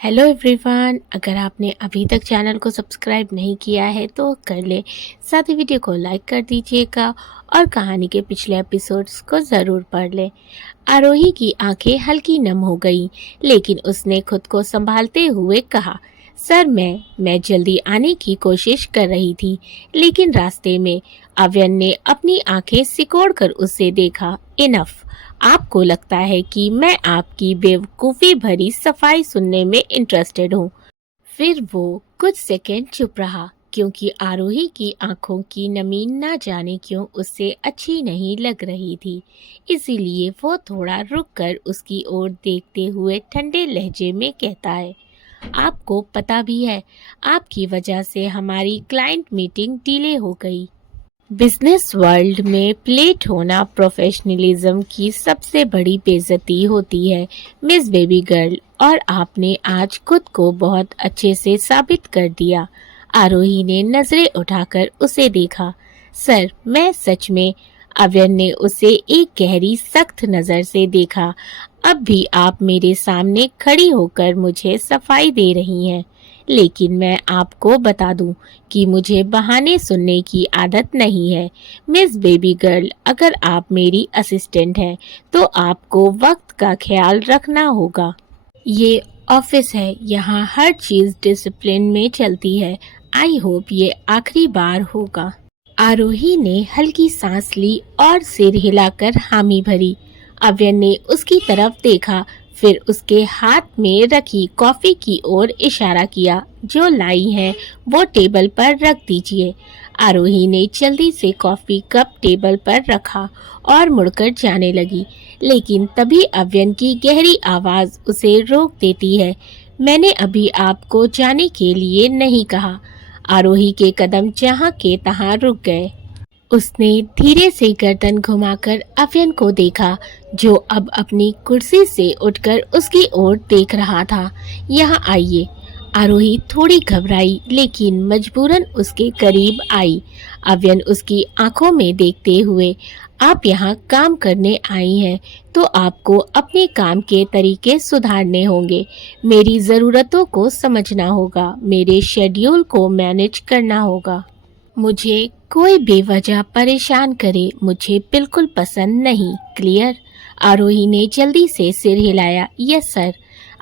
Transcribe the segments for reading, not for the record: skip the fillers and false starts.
Hello everyone, अगर आपने अभी तक चैनल को सब्सक्राइब नहीं किया है तो कर ले। साथ ही वीडियो को लाइक कर दीजिएगा और कहानी के पिछले एपिसोड्स को ज़रूर पढ़ ले। आरोही की आंखें हल्की नम हो गईं, लेकिन उसने खुद को संभालते हुए कहा, सर मैं जल्दी आने की कोशिश कर रही थी, लेकिन रास्ते में अव्यन ने अपनी आंखें सिकोड़कर उसे देखा। इनफ, आपको लगता है कि मैं आपकी बेवकूफ़ी भरी सफाई सुनने में इंटरेस्टेड हूँ। फिर वो कुछ सेकंड चुप रहा, क्योंकि आरोही की आंखों की नमी ना जाने क्यों उससे अच्छी नहीं लग रही थी। इसीलिए वो थोड़ा रुककर उसकी ओर देखते हुए ठंडे लहजे में कहता है, आपको पता भी है, आपकी वजह से हमारी क्लाइंट मीटिंग डिले हो गई। बिजनेस वर्ल्ड में प्लेट होना प्रोफेशनलिज्म की सबसे बड़ी बेइज्जती होती है, मिस बेबी गर्ल, और आपने आज खुद को बहुत अच्छे से साबित कर दिया। आरोही ने नजरें उठाकर उसे देखा। सर, मैं सच में। अव्यन ने उसे एक गहरी सख्त नजर से देखा। अब भी आप मेरे सामने खड़ी होकर मुझे सफाई दे रही हैं, लेकिन मैं आपको बता दूं कि मुझे बहाने सुनने की आदत नहीं है। मिस बेबी गर्ल, अगर आप मेरी असिस्टेंट हैं तो आपको वक्त का ख्याल रखना होगा। ये ऑफिस है, यहाँ हर चीज डिसिप्लिन में चलती है। आई होप ये आखिरी बार होगा। आरोही ने हल्की सांस ली और सिर हिलाकर हामी भरी। अव्यन ने उसकी तरफ देखा, फिर उसके हाथ में रखी कॉफी की ओर इशारा किया। जो लाई है वो टेबल पर रख दीजिए। आरोही ने जल्दी से कॉफी कप टेबल पर रखा और मुड़कर जाने लगी, लेकिन तभी अव्यन की गहरी आवाज उसे रोक देती है। मैंने अभी आपको जाने के लिए नहीं कहा। आरोही के कदम जहाँ के तहाँ रुक गए। उसने धीरे से गर्दन घुमाकर अव्यन को देखा, जो अब अपनी कुर्सी से उठकर उसकी ओर देख रहा था। यहाँ आइए। आरोही थोड़ी घबराई, लेकिन मजबूरन उसके करीब आई। अव्यन उसकी आंखों में देखते हुए, आप यहाँ काम करने आई हैं तो आपको अपने काम के तरीके सुधारने होंगे। मेरी ज़रूरतों को समझना होगा, मेरे शेड्यूल को मैनेज करना होगा। मुझे कोई बेवजह परेशान करे मुझे बिल्कुल पसंद नहीं। क्लियर? आरोही ने जल्दी से सिर हिलाया। Yes sir.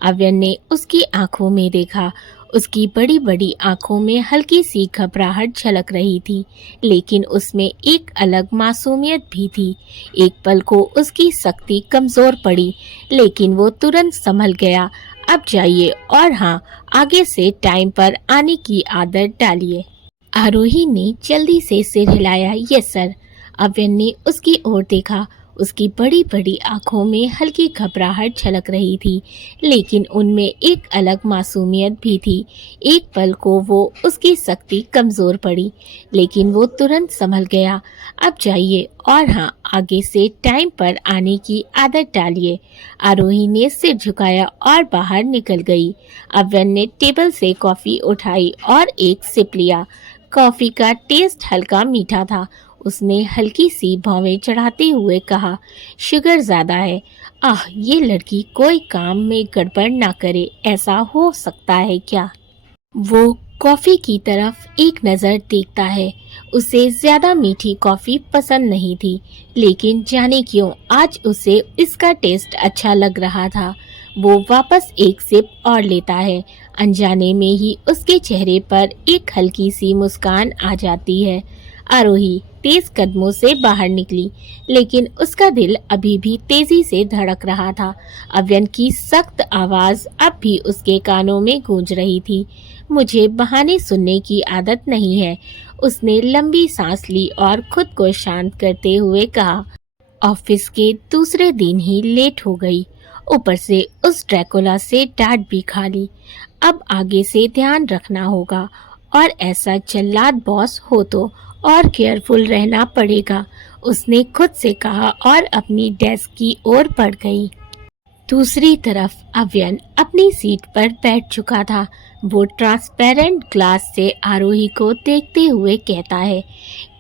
अव्यन ने उसकी आंखों में देखा। उसकी बड़ी बड़ी आंखों में हल्की सी घबराहट झलक रही थी, लेकिन उसमें एक अलग मासूमियत भी थी। एक पल को उसकी सख्ती कमजोर पड़ी, लेकिन वो तुरंत संभल गया। अब जाइए, और हाँ, आगे से टाइम पर आने की आदत डालिए। आरोही ने जल्दी से सिर हिलाया। Yes sir. अव्यन ने उसकी ओर देखा। उसकी बड़ी बड़ी आंखों में हल्की घबराहट झलक रही थी, लेकिन उनमें एक अलग मासूमियत भी थी। एक पल को वो उसकी सख्ती कमजोर पड़ी, लेकिन वो तुरंत संभल गया। अब जाइए, और हाँ, आगे से टाइम पर आने की आदत डालिए। आरोही ने सिर झुकाया और बाहर निकल गई। अव्यन ने टेबल से कॉफी उठाई और एक सिप लिया। कॉफी का टेस्ट हल्का मीठा था। उसने हल्की सी भौवें चढ़ाते हुए कहा, शुगर ज्यादा है। आह, ये लड़की कोई काम में गड़बड़ ना करे, ऐसा हो सकता है क्या? वो कॉफी की तरफ एक नज़र देखता है। उसे ज्यादा मीठी कॉफी पसंद नहीं थी, लेकिन जाने क्यों आज उसे इसका टेस्ट अच्छा लग रहा था। वो वापस एक सिप और लेता है। अनजाने में ही उसके चेहरे पर एक हल्की सी मुस्कान आ जाती है। आरोही तेज कदमों से बाहर निकली, लेकिन उसका दिल अभी भी तेजी से धड़क रहा था। अव्यन की सख्त आवाज अब भी उसके कानों में गूंज रही थी। मुझे बहाने सुनने की आदत नहीं है। उसने लंबी सांस ली और खुद को शांत करते हुए कहा। ऑफिस के दूसरे दिन ही लेट हो गई, ऊपर से उस ड्रैकुला से डांट भी खा ली। अब आगे से ध्यान रखना होगा, और ऐसा जल्लाद बॉस हो तो और केयरफुल रहना पड़ेगा, उसने खुद से कहा और अपनी डेस्क की ओर बढ़ गई। दूसरी तरफ अव्यन अपनी सीट पर बैठ चुका था। वो ट्रांसपेरेंट ग्लास से आरोही को देखते हुए कहता है,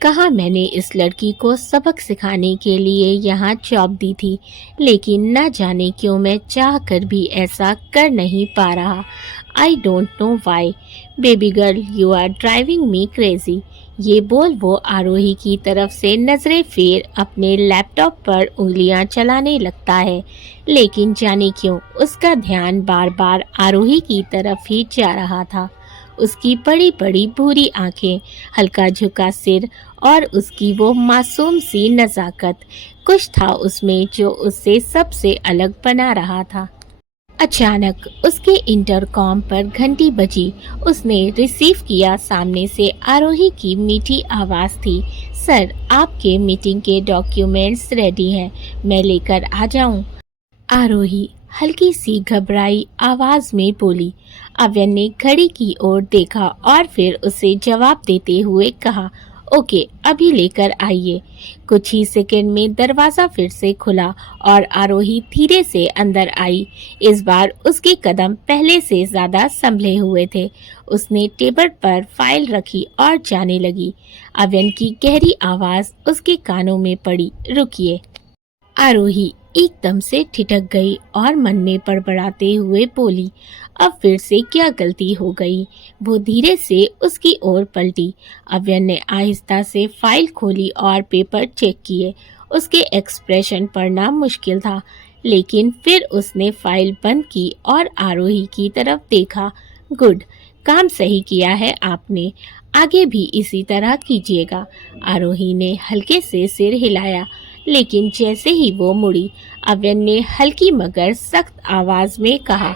कहा मैंने इस लड़की को सबक सिखाने के लिए यहाँ जॉब दी थी, लेकिन न जाने क्यों मैं चाह कर भी ऐसा कर नहीं पा रहा। I don't know why. Baby girl, you are driving me crazy. ये बोल वो आरोही की तरफ से नजरें फेर अपने लैपटॉप पर उंगलियां चलाने लगता है, लेकिन जाने क्यों उसका ध्यान बार बार आरोही की तरफ ही जा रहा था। उसकी बड़ी बड़ी भूरी आंखें, हल्का झुका सिर और उसकी वो मासूम सी नज़ाकत, कुछ था उसमें जो उससे सबसे अलग बना रहा था। अचानक उसके इंटरकॉम पर घंटी बजी। उसने रिसीव किया। सामने से आरोही की मीठी आवाज़ थी, सर आपके मीटिंग के डॉक्यूमेंट्स रेडी हैं, मैं लेकर आ जाऊं? आरोही हल्की सी घबराई आवाज में बोली। अव्यन ने घड़ी की ओर देखा और फिर उसे जवाब देते हुए कहा, ओके अभी लेकर आइए। कुछ ही सेकंड में दरवाजा फिर से खुला और आरोही धीरे से अंदर आई। इस बार उसके कदम पहले से ज्यादा संभले हुए थे। उसने टेबल पर फाइल रखी और जाने लगी। अव्यन की गहरी आवाज उसके कानों में पड़ी, रुकिए। आरोही एकदम से ठिठक गई और मन में बड़बड़ाते हुए बोली, अब फिर से क्या गलती हो गई? वो धीरे से उसकी ओर पलटी। अव्यन ने आहिस्ता से फाइल खोली और पेपर चेक किए। उसके एक्सप्रेशन पढ़ना मुश्किल था, लेकिन फिर उसने फाइल बंद की और आरोही की तरफ देखा। गुड, काम सही किया है आपने, आगे भी इसी तरह कीजिएगा। आरोही ने हल्के से सिर हिलाया, लेकिन जैसे ही वो मुड़ी, अव्यन ने हल्की मगर सख्त आवाज में कहा,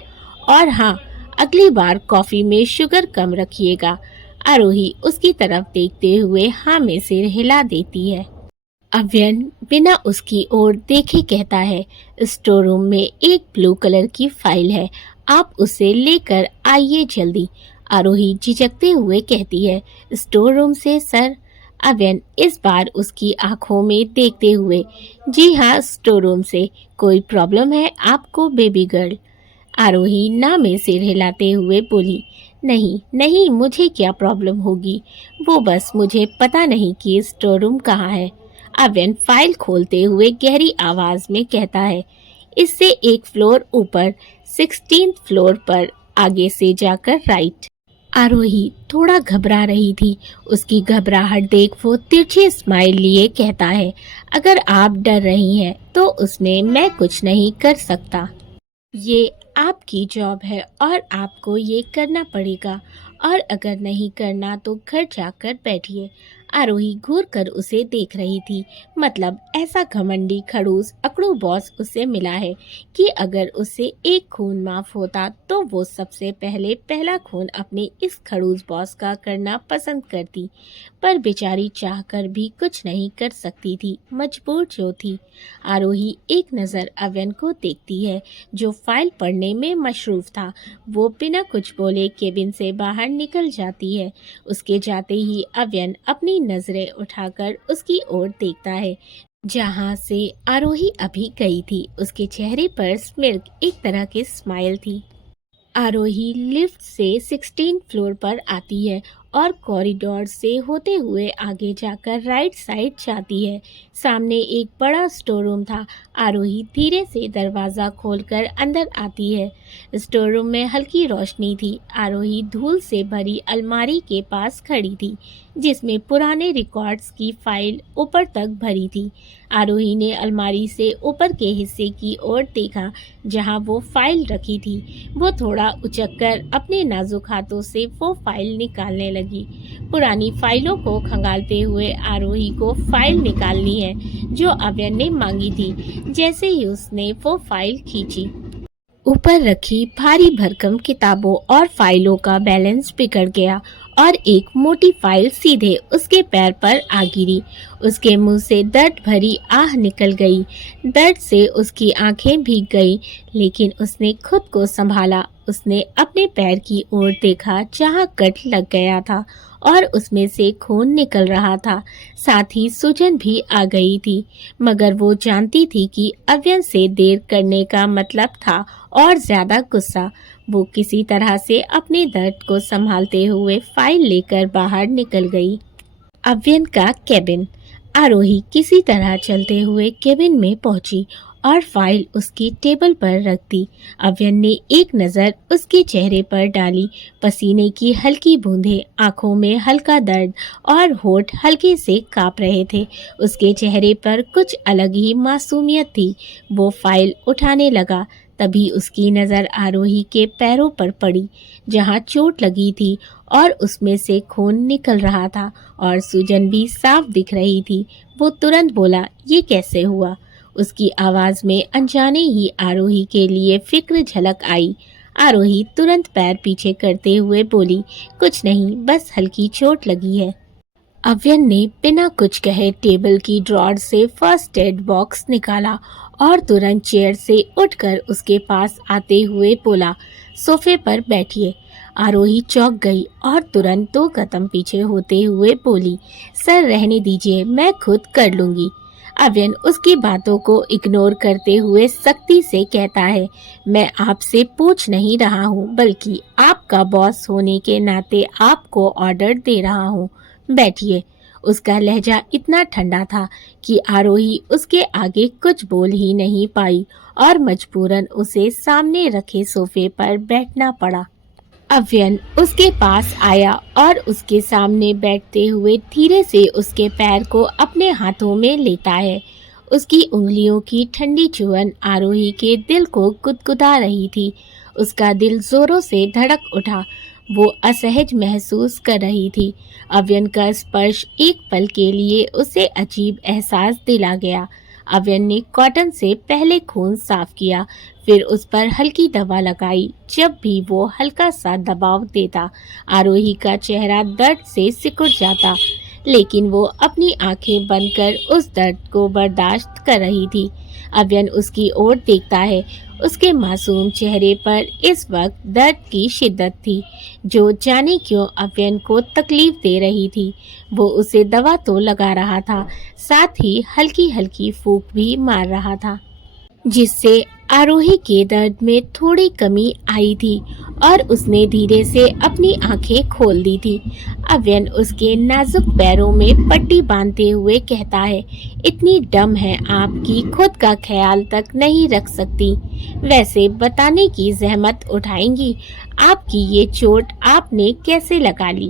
और हाँ, अगली बार कॉफी में शुगर कम रखिएगा। आरोही उसकी तरफ देखते हुए हाँ में सिर हिला देती है। अव्यन बिना उसकी ओर देखे कहता है, स्टोर रूम में एक ब्लू कलर की फाइल है, आप उसे लेकर आइए जल्दी। आरोही झिझकते हुए कहती है, स्टोर रूम से सर? अव्यन इस बार उसकी आंखों में देखते हुए, जी हाँ स्टोर रूम से। कोई प्रॉब्लम है आपको बेबी गर्ल? आरोही ना में सिर हिलाते हुए बोली, नहीं नहीं, मुझे क्या प्रॉब्लम होगी, वो बस मुझे पता नहीं कि स्टोर रूम कहाँ है। अव्यन फाइल खोलते हुए गहरी आवाज में कहता है, इससे एक फ्लोर ऊपर, 16th फ्लोर पर, आगे से जाकर राइट। आरोही थोड़ा घबरा रही थी। उसकी घबराहट देख वो तिरछी स्माइल लिए कहता है, अगर आप डर रही हैं तो उसमें मैं कुछ नहीं कर सकता। ये आपकी जॉब है और आपको ये करना पड़ेगा, और अगर नहीं करना तो घर जाकर बैठिए। आरोही घूर कर उसे देख रही थी। मतलब ऐसा घमंडी खड़ूस अकड़ू बॉस उसे मिला है कि अगर उसे एक खून माफ होता तो वो सबसे पहले पहला खून अपने इस खड़ूस बॉस का करना पसंद करती। पर बेचारी चाहकर भी कुछ नहीं कर सकती थी, मजबूर जो थी। आरोही एक नज़र अव्यन को देखती है, जो फाइल पढ़ने में मशरूफ था। वो बिना कुछ बोले केबिन से बाहर निकल जाती है। उसके जाते ही अव्यन अपनी नजरें उठाकर उसकी ओर देखता है, जहां से आरोही अभी गई थी। उसके चेहरे पर स्मिर्क, एक तरह की स्माइल थी। आरोही लिफ्ट से 16 फ्लोर पर आती है और कॉरिडोर से होते हुए आगे जाकर राइट साइड जाती है। सामने एक बड़ा स्टोर रूम था। आरोही धीरे से दरवाज़ा खोलकर अंदर आती है। स्टोर रूम में हल्की रोशनी थी। आरोही धूल से भरी अलमारी के पास खड़ी थी, जिसमें पुराने रिकॉर्ड्स की फाइल ऊपर तक भरी थी। आरोही ने अलमारी से ऊपर के हिस्से की ओर देखा, जहां वो फाइल रखी थी। वो थोड़ा उचककर अपने नाजुक हाथों से वो फाइल निकालने लगी। पुरानी फाइलों को खंगालते हुए आरोही को फाइल निकालनी है जो अव्यन ने मांगी थी। जैसे ही उसने वो फाइल खींची, ऊपर रखी भारी भरकम किताबों और फाइलों का बैलेंस बिगड़ गया और एक मोटी फाइल सीधे उसके पैर पर आ गिरी। उसके मुंह से दर्द भरी आह निकल गई। दर्द से उसकी आंखें भीग गई, लेकिन उसने खुद को संभाला। उसने अपने पैर की ओर देखा जहां कट लग गया था और उसमें से खून निकल रहा था। साथ ही सूजन भी आ गई थी, मगर वो जानती थी कि अव्यन से देर करने का मतलब था और ज्यादा गुस्सा। वो किसी तरह से अपने दर्द को संभालते हुए फाइल लेकर बाहर निकल गई। अव्यन का केबिन। आरोही किसी तरह चलते हुए केबिन में पहुंची और फाइल उसकी टेबल पर रख दी। अव्यन ने एक नज़र उसके चेहरे पर डाली। पसीने की हल्की बूंदें, आंखों में हल्का दर्द और होठ हल्के से कांप रहे थे। उसके चेहरे पर कुछ अलग ही मासूमियत थी। वो फाइल उठाने लगा, तभी उसकी नज़र आरोही के पैरों पर पड़ी, जहां चोट लगी थी और उसमें से खून निकल रहा था और सूजन भी साफ दिख रही थी। वो तुरंत बोला, ये कैसे हुआ? उसकी आवाज में अनजाने ही आरोही के लिए फिक्र झलक आई। आरोही तुरंत पैर पीछे करते हुए बोली, कुछ नहीं, बस हल्की चोट लगी है। अव्यन ने बिना कुछ कहे टेबल की ड्रॉर से फर्स्ट एड बॉक्स निकाला और तुरंत चेयर से उठकर उसके पास आते हुए बोला, सोफे पर बैठिए। आरोही चौंक गई और तुरंत 2 कदम पीछे होते हुए बोली, सर रहने दीजिए, मैं खुद कर लूंगी। अव्यन उसकी बातों को इग्नोर करते हुए सख्ती से कहता है, मैं आपसे पूछ नहीं रहा हूँ, बल्कि आपका बॉस होने के नाते आपको ऑर्डर दे रहा हूँ। बैठिए। उसका लहजा इतना ठंडा था कि आरोही उसके आगे कुछ बोल ही नहीं पाई और मजबूरन उसे सामने रखे सोफे पर बैठना पड़ा। अव्यन उसके पास आया और उसके सामने बैठते हुए धीरे से उसके पैर को अपने हाथों में लेता है। उसकी उंगलियों की ठंडी चुभन आरोही के दिल को गुदगुदा रही थी। उसका दिल जोरों से धड़क उठा। वो असहज महसूस कर रही थी। अव्यन का स्पर्श एक पल के लिए उसे अजीब एहसास दिला गया। अव्यन ने कॉटन से पहले खून साफ किया, फिर उस पर हल्की दवा लगाई। जब भी वो हल्का सा दबाव देता, आरोही का चेहरा दर्द से सिकुड़ जाता, लेकिन वो अपनी आंखें बंद कर उस दर्द को बर्दाश्त कर रही थी। अव्यन उसकी ओर देखता है। उसके मासूम चेहरे पर इस वक्त दर्द की शिद्दत थी, जो जाने क्यों अव्यन को तकलीफ दे रही थी। वो उसे दवा तो लगा रहा था, साथ ही हल्की हल्की फूंक भी मार रहा था, जिससे आरोही के दर्द में थोड़ी कमी आई थी और उसने धीरे से अपनी आंखें खोल दी थी। अव्यन उसके नाजुक पैरों में पट्टी बांधते हुए कहता है, इतनी दम है आपकी, खुद का ख्याल तक नहीं रख सकती। वैसे बताने की जहमत उठाएंगी, आपकी ये चोट आपने कैसे लगा ली?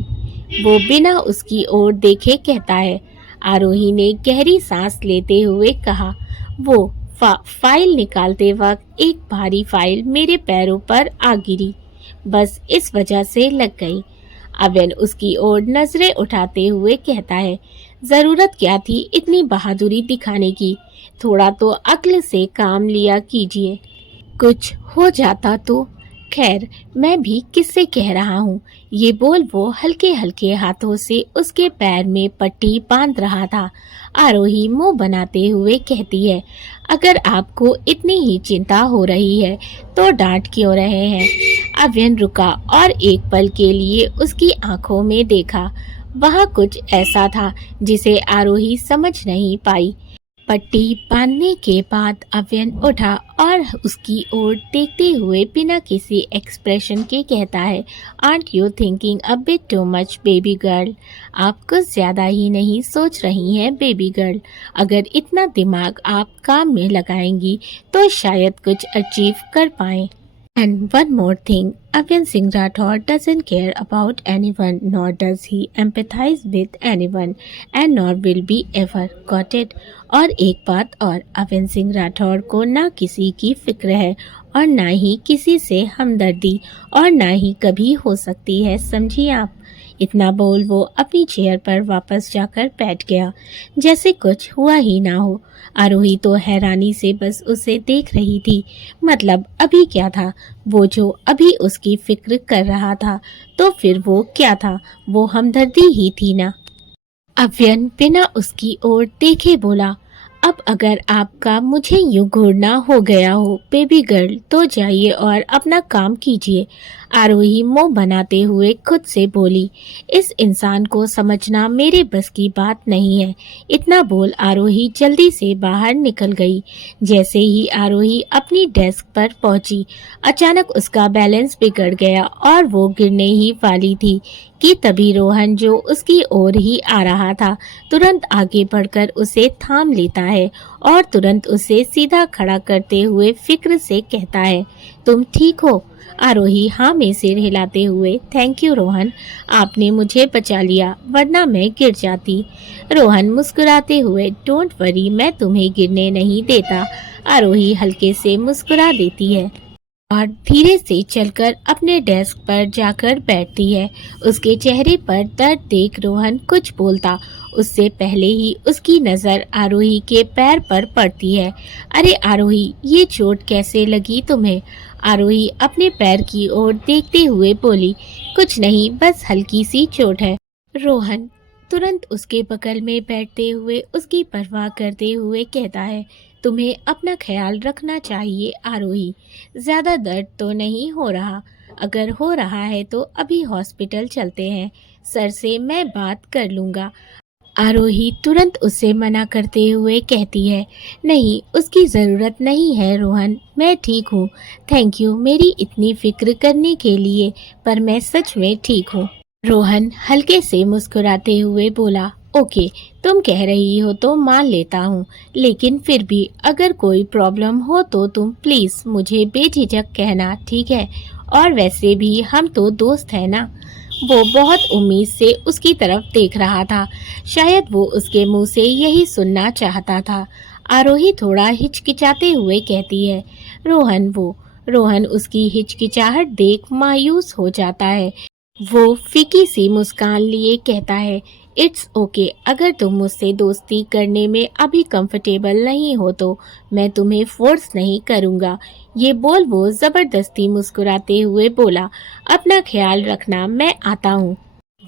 वो बिना उसकी ओर देखे कहता है। आरोही ने गहरी सांस लेते हुए कहा, वो फाइल निकालते वक्त एक भारी फाइल मेरे पैरों पर आ गिरी, बस इस वजह से लग गई। अव्यन उसकी ओर नजरें उठाते हुए कहता है, जरूरत क्या थी इतनी बहादुरी दिखाने की? थोड़ा तो अक्ल से काम लिया कीजिए। कुछ हो जाता तो? खैर, मैं भी किससे कह रहा हूँ। ये बोल वो हल्के हल्के हाथों से उसके पैर में पट्टी बांध रहा था। आरोही मुंह बनाते हुए कहती है, अगर आपको इतनी ही चिंता हो रही है तो डांट क्यों रहे हैं? अव्यन रुका और एक पल के लिए उसकी आंखों में देखा। वहाँ कुछ ऐसा था जिसे आरोही समझ नहीं पाई। पट्टी बांधने के बाद अव्यन उठा और उसकी ओर देखते हुए बिना किसी एक्सप्रेशन के कहता है, aunt you thinking a bit too much baby girl? आप कुछ ज़्यादा ही नहीं सोच रही हैं बेबी गर्ल? अगर इतना दिमाग आप काम में लगाएंगी तो शायद कुछ अचीव कर पाएं। And one more thing, Avyan Singh Rathod doesn't care about anyone, nor does he empathize with anyone, and nor will be ever. Got it? और एक बात और, अविन सिंह राठौड़ को ना किसी की फिक्र है और ना ही किसी से हमदर्दी और ना ही कभी हो सकती है, समझिए आप। इतना बोल वो अपनी चेयर पर वापस जाकर बैठ गया, जैसे कुछ हुआ ही ना हो। आरोही तो हैरानी से बस उसे देख रही थी। मतलब अभी क्या था? वो जो अभी उसकी फिक्र कर रहा था, तो फिर वो क्या था? वो हमदर्दी ही थी ना। अव्यन बिना उसकी ओर देखे बोला, अब अगर आपका मुझे यूं घूरना हो गया हो बेबी गर्ल, तो जाइए और अपना काम कीजिए। आरोही मुंह बनाते हुए खुद से बोली, इस इंसान को समझना मेरे बस की बात नहीं है। इतना बोल आरोही जल्दी से बाहर निकल गई। जैसे ही आरोही अपनी डेस्क पर पहुंची, अचानक उसका बैलेंस बिगड़ गया और वो गिरने ही वाली थी कि तभी रोहन, जो उसकी ओर ही आ रहा था, तुरंत आगे बढ़कर उसे थाम लेता है और तुरंत उसे सीधा खड़ा करते हुए फिक्र से कहता है, तुम ठीक हो? आरोही हाँ में सिर हिलाते हुए, थैंक यू रोहन, आपने मुझे बचा लिया, वरना मैं गिर जाती। रोहन मुस्कुराते हुए, डोंट वरी, मैं तुम्हें गिरने नहीं देता। आरोही हल्के से मुस्कुरा देती है और धीरे से चलकर अपने डेस्क पर जाकर बैठती है। उसके चेहरे पर दर्द देख रोहन कुछ बोलता उससे पहले ही उसकी नज़र आरोही के पैर पर पड़ती है। अरे आरोही, ये चोट कैसे लगी तुम्हें? आरोही अपने पैर की ओर देखते हुए बोली, कुछ नहीं, बस हल्की सी चोट है। रोहन तुरंत उसके बगल में बैठते हुए उसकी परवाह करते हुए कहता है, तुम्हें अपना ख्याल रखना चाहिए आरोही। ज़्यादा दर्द तो नहीं हो रहा? अगर हो रहा है तो अभी हॉस्पिटल चलते हैं, सर से मैं बात कर लूँगा। आरोही तुरंत उसे मना करते हुए कहती है, नहीं, उसकी ज़रूरत नहीं है रोहन, मैं ठीक हूँ। थैंक यू मेरी इतनी फिक्र करने के लिए, पर मैं सच में ठीक हूँ। रोहन हल्के से मुस्कुराते हुए बोला, ओके, तुम कह रही हो तो मान लेता हूँ, लेकिन फिर भी अगर कोई प्रॉब्लम हो तो तुम प्लीज़ मुझे बेझिझक कहना, ठीक है? और वैसे भी हम तो दोस्त हैं ना। वो बहुत उम्मीद से उसकी तरफ देख रहा था। शायद वो उसके मुंह से यही सुनना चाहता था। आरोही थोड़ा हिचकिचाते हुए कहती है, रोहन उसकी हिचकिचाहट देख मायूस हो जाता है। वो फीकी सी मुस्कान लिए कहता है, इट्स ओके, अगर तुम मुझसे दोस्ती करने में अभी कंफर्टेबल नहीं हो तो मैं तुम्हें फोर्स नहीं करूँगा। ये बोल वो ज़बरदस्ती मुस्कुराते हुए बोला, अपना ख्याल रखना, मैं आता हूँ।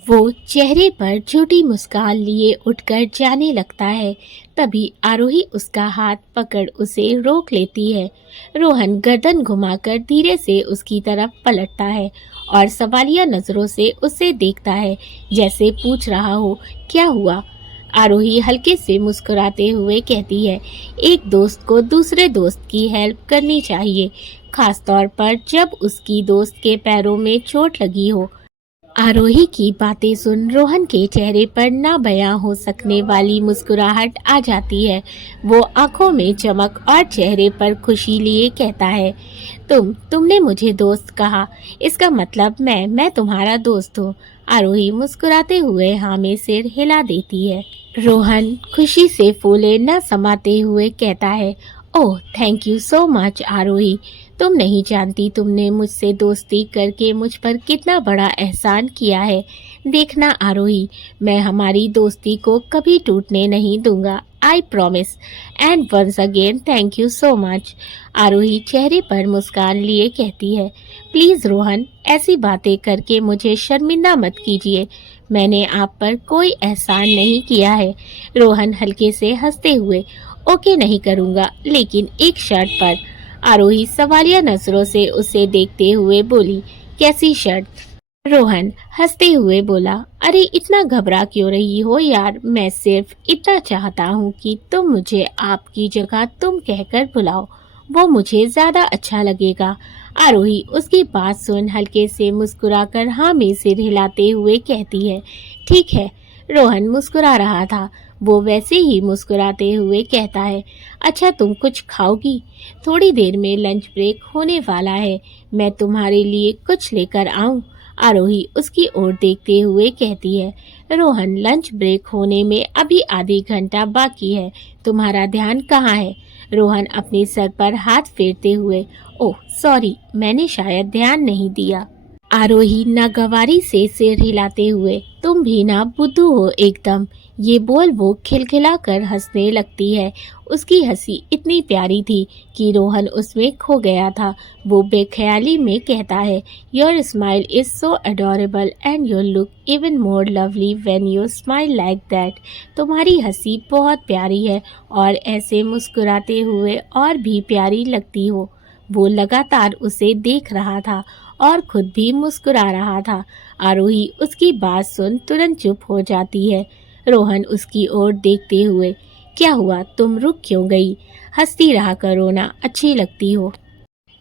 वो चेहरे पर झूठी मुस्कान लिए उठकर जाने लगता है। तभी आरोही उसका हाथ पकड़ उसे रोक लेती है। रोहन गर्दन घुमाकर धीरे से उसकी तरफ पलटता है और सवालिया नजरों से उसे देखता है, जैसे पूछ रहा हो, क्या हुआ? आरोही हल्के से मुस्कुराते हुए कहती है, एक दोस्त को दूसरे दोस्त की हेल्प करनी चाहिए, खासतौर पर जब उसकी दोस्त के पैरों में चोट लगी हो। आरोही की बातें सुन रोहन के चेहरे पर ना बयां हो सकने वाली मुस्कुराहट आ जाती है। वो आंखों में चमक और चेहरे पर खुशी लिए कहता है, तुमने मुझे दोस्त कहा, इसका मतलब मैं तुम्हारा दोस्त हूँ। आरोही मुस्कुराते हुए हाँ में सिर हिला देती है। रोहन खुशी से फूले न समाते हुए कहता है, oh thank you so much Aarohi, तुम नहीं जानती तुमने मुझसे दोस्ती करके मुझ पर कितना बड़ा एहसान किया है। देखना आरोही, मैं हमारी दोस्ती को कभी टूटने नहीं दूंगा, I promise. And once again thank you so much. Aarohi चेहरे पर मुस्कान लिए कहती है, प्लीज़ रोहन, ऐसी बातें करके मुझे शर्मिंदा मत कीजिए, मैंने आप पर कोई एहसान नहीं किया है। रोहन हल्के से हंसते हुए, ओके नहीं करूँगा, लेकिन एक शर्त पर। आरोही सवालिया नजरों से उसे देखते हुए बोली, कैसी शर्त? रोहन हंसते हुए बोला, अरे इतना घबरा क्यों रही हो यार, मैं सिर्फ इतना चाहता हूँ कि तुम मुझे आपकी जगह तुम कहकर बुलाओ, वो मुझे ज़्यादा अच्छा लगेगा। आरोही उसकी बात सुन हल्के से मुस्कुराकर हाँ में सिर हिलाते हुए कहती है, ठीक है। रोहन मुस्कुरा रहा था। वो वैसे ही मुस्कुराते हुए कहता है, अच्छा तुम कुछ खाओगी? थोड़ी देर में लंच ब्रेक होने वाला है, मैं तुम्हारे लिए कुछ लेकर आऊं? आरोही उसकी ओर देखते हुए कहती है, रोहन लंच ब्रेक होने में अभी आधी घंटा बाकी है, तुम्हारा ध्यान कहाँ है? रोहन अपने सर पर हाथ फेरते हुए, ओह सॉरी, मैंने शायद ध्यान नहीं दिया। आरोही नागवारी से सिर हिलाते हुए, तुम भी ना बुद्धू हो एकदम। ये बोल वो खिलखिला कर हंसने लगती है। उसकी हंसी इतनी प्यारी थी कि रोहन उसमें खो गया था। वो बेख्याली में कहता है, your smile is so adorable and your look even more lovely when you smile like that. तुम्हारी हंसी बहुत प्यारी है और ऐसे मुस्कुराते हुए और भी प्यारी लगती हो। वो लगातार उसे देख रहा था और खुद भी मुस्कुरा रहा था। आरोही उसकी बात सुन तुरंत चुप हो जाती है। रोहन उसकी ओर देखते हुए, क्या हुआ, तुम रुक क्यों गई? हंसती रहा करो ना, अच्छी लगती हो।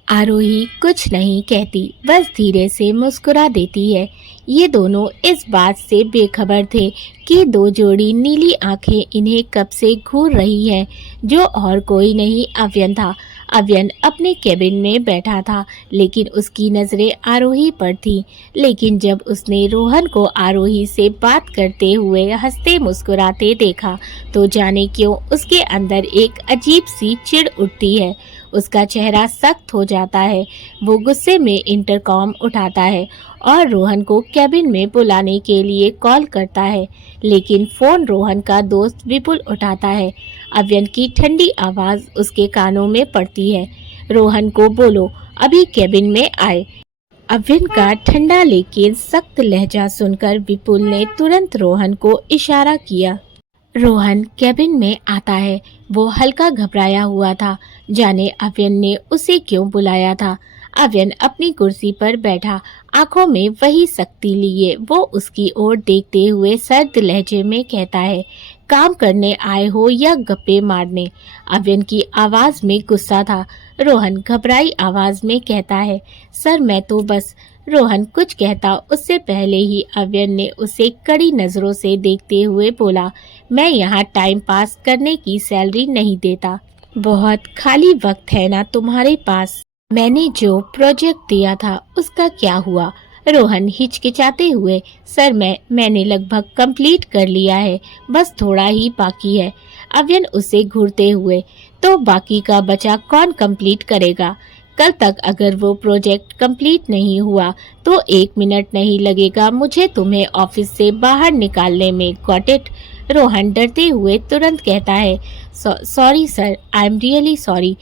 आरोही कुछ नहीं कहती, बस धीरे से मुस्कुरा देती है। ये दोनों इस बात से बेखबर थे कि दो जोड़ी नीली आंखें इन्हें कब से घूर रही हैं। जो और कोई नहीं, अव्यन था। अव्यन अपने केबिन में बैठा था, लेकिन उसकी नज़रें आरोही पर थीं। लेकिन जब उसने रोहन को आरोही से बात करते हुए हंसते मुस्कुराते देखा, तो जाने क्यों उसके अंदर एक अजीब सी चिढ़ उठती है। उसका चेहरा सख्त हो जाता है। वो गुस्से में इंटरकॉम उठाता है और रोहन को कैबिन में बुलाने के लिए कॉल करता है, लेकिन फ़ोन रोहन का दोस्त विपुल उठाता है। अव्यन की ठंडी आवाज़ उसके कानों में पड़ती है, रोहन को बोलो अभी कैबिन में आए। अव्यन का ठंडा लेकिन सख्त लहजा सुनकर विपुल ने तुरंत रोहन को इशारा किया। रोहन कैबिन में आता है। वो हल्का घबराया हुआ था, जाने अव्यन ने उसे क्यों बुलाया था। अव्यन अपनी कुर्सी पर बैठा, आंखों में वही सख्ती लिए वो उसकी ओर देखते हुए सर्द लहजे में कहता है, काम करने आए हो या गप्पे मारने? अव्यन की आवाज में गुस्सा था। रोहन घबराई आवाज में कहता है, सर मैं तो बस। रोहन कुछ कहता उससे पहले ही अव्यन ने उसे कड़ी नजरों से देखते हुए बोला, मैं यहाँ टाइम पास करने की सैलरी नहीं देता। बहुत खाली वक्त है ना तुम्हारे पास? मैंने जो प्रोजेक्ट दिया था उसका क्या हुआ? रोहन हिचकिचाते हुए, सर मैंने लगभग कंप्लीट कर लिया है, बस थोड़ा ही बाकी है। अव्यन उसे घूरते हुए, तो बाकी का बचा कौन कंप्लीट करेगा? कल तक अगर वो प्रोजेक्ट कंप्लीट नहीं हुआ तो 1 मिनट नहीं लगेगा मुझे तुम्हें ऑफिस से बाहर निकालने में, गॉट इट? रोहन डरते हुए तुरंत कहता है, sorry sir, I am really sorry.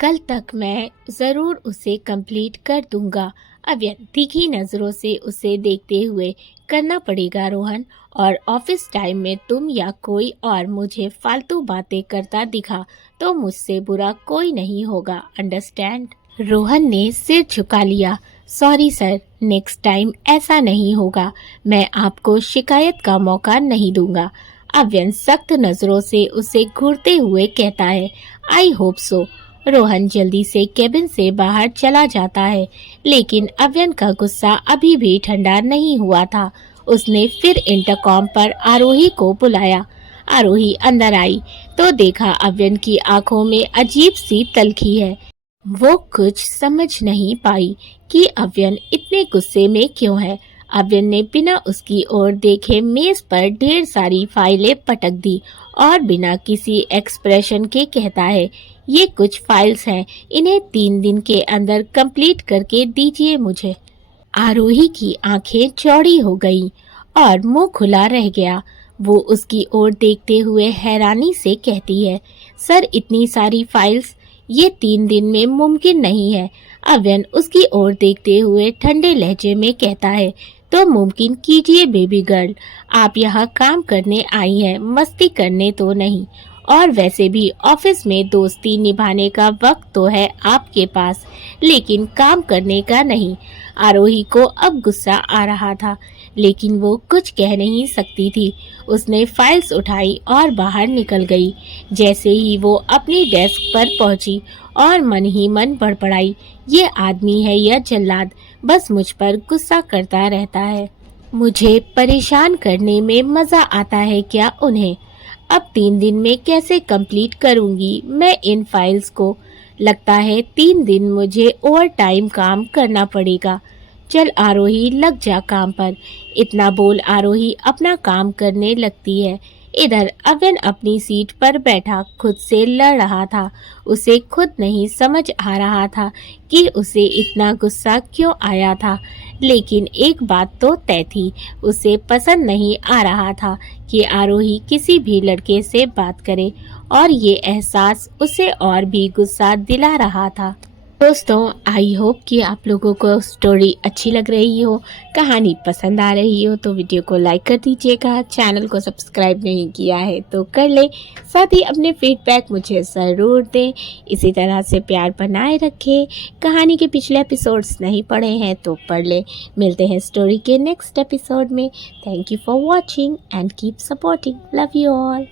कल तक मैं ज़रूर उसे कंप्लीट कर दूंगा। अव्यन तीखी नज़रों से उसे देखते हुए, करना पड़ेगा रोहन, और ऑफिस टाइम में तुम या कोई और मुझे फालतू बातें करता दिखा तो मुझसे बुरा कोई नहीं होगा, अंडरस्टैंड? रोहन ने सिर झुका लिया। सॉरी सर, नेक्स्ट टाइम ऐसा नहीं होगा। मैं आपको शिकायत का मौका नहीं दूंगा। अव्यन सख्त नज़रों से उसे घूरते हुए कहता है, आई होप सो। रोहन जल्दी से केबिन से बाहर चला जाता है, लेकिन अव्यन का गुस्सा अभी भी ठंडा नहीं हुआ था। उसने फिर इंटरकॉम पर आरोही को बुलाया। आरोही अंदर आई तो देखा अव्यन की आंखों में अजीब सी तलखी है। वो कुछ समझ नहीं पाई कि अव्यन इतने गुस्से में क्यों है। अव्यन ने बिना उसकी ओर देखे मेज पर ढेर सारी फाइलें पटक दी और बिना किसी एक्सप्रेशन के कहता है, ये कुछ फाइल्स हैं, इन्हें 3 दिन के अंदर कंप्लीट करके दीजिए मुझे। आरोही की आंखें चौड़ी हो गईं और मुंह खुला रह गया। वो उसकी ओर देखते हुए हैरानी से कहती है, सर इतनी सारी फाइल्स, ये 3 दिन में मुमकिन नहीं है। अव्यन उसकी ओर देखते हुए ठंडे लहजे में कहता है, तो मुमकिन कीजिए बेबी गर्ल, आप यहाँ काम करने आई हैं, मस्ती करने तो नहीं। और वैसे भी ऑफिस में दोस्ती निभाने का वक्त तो है आपके पास, लेकिन काम करने का नहीं। आरोही को अब गुस्सा आ रहा था, लेकिन वो कुछ कह नहीं सकती थी। उसने फाइल्स उठाई और बाहर निकल गई। जैसे ही वो अपनी डेस्क पर पहुंची और मन ही मन बड़बड़ाई, ये आदमी है या जल्लाद, बस मुझ पर गुस्सा करता रहता है। मुझे परेशान करने में मजा आता है क्या उन्हें? अब 3 दिन में कैसे कंप्लीट करूंगी मैं इन फाइल्स को? लगता है 3 दिन मुझे ओवर टाइम काम करना पड़ेगा। चल आरोही, लग जा काम पर। इतना बोल आरोही अपना काम करने लगती है। इधर अवन अपनी सीट पर बैठा खुद से लड़ रहा था। उसे खुद नहीं समझ आ रहा था कि उसे इतना गुस्सा क्यों आया था, लेकिन एक बात तो तय थी, उसे पसंद नहीं आ रहा था कि आरोही किसी भी लड़के से बात करे, और ये एहसास उसे और भी गुस्सा दिला रहा था। दोस्तों, आई होप कि आप लोगों को स्टोरी अच्छी लग रही हो, कहानी पसंद आ रही हो, तो वीडियो को लाइक कर दीजिएगा। चैनल को सब्सक्राइब नहीं किया है तो कर ले, साथ ही अपने फीडबैक मुझे ज़रूर दें। इसी तरह से प्यार बनाए रखें। कहानी के पिछले एपिसोड्स नहीं पढ़े हैं तो पढ़ ले। मिलते हैं स्टोरी के नेक्स्ट एपिसोड में। Thank you for watching and keep supporting. Love you all.